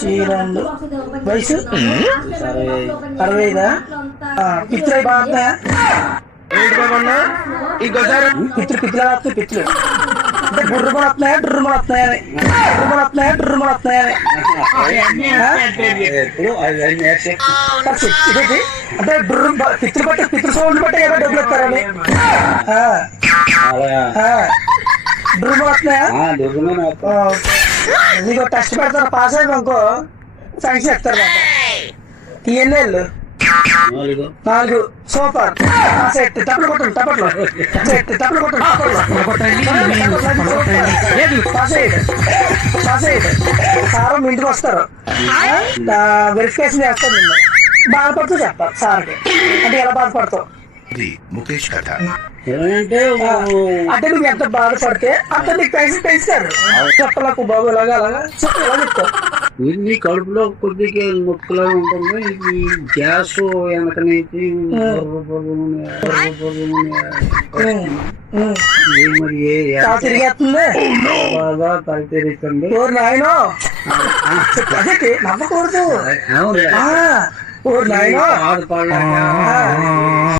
శ్రీరాములు వయసు 65. పిత్తులు అవి బాగున్నాయా? పిత్తులు వస్తాయి. పిత్తులు అంటే డుర్రుమలు వస్తున్నాయా? డుర్రుమలు వస్తున్నాయా? డుర్రుమలు వస్తున్నాయా? అంటే పిత్తులు బట్టి పిత్తులు సౌండ్ బట్టి ఏదో డబ్బులు ఇస్తారని. డుర్రుమలు వస్తున్నాయా? నీకు టెస్ట్ పెడతారు, పాస్ అయ్యి ఇంకో శాంక్షన్ ఇస్తారు. ఎన్ని ఏళ్ళు? 4. సూపర్. తప్పలు కొట్టండి. తప్పట్లు కొట్టండి. పాస్ అయ్యాడు. సార్ మీ ఇంటికి వస్తారు, వెరిఫికేషన్ చేస్తారు. నిన్ను బాధపడుతూ చెప్పాలి సార్కి. అంటే ఎలా బాధపడతావు అంటే నువ్వు ఎంత బాధపడితే అంత నీకు పైసలు పెంచుతారు. చెప్పలకు బాబు ఇలాగా అలాగా ఎలా చెప్తావు? ఇన్ని కడుపులో కొద్దిగా ముక్కలా ఉంటుంది. ఈ గ్యాస్ వెనక నుంచి తిరిగేస్తుంది బాగా తలతెరిస్తుంది. నాయనో అదే నమ్మకూడదు. నాయనో ఆడుకోవాలి.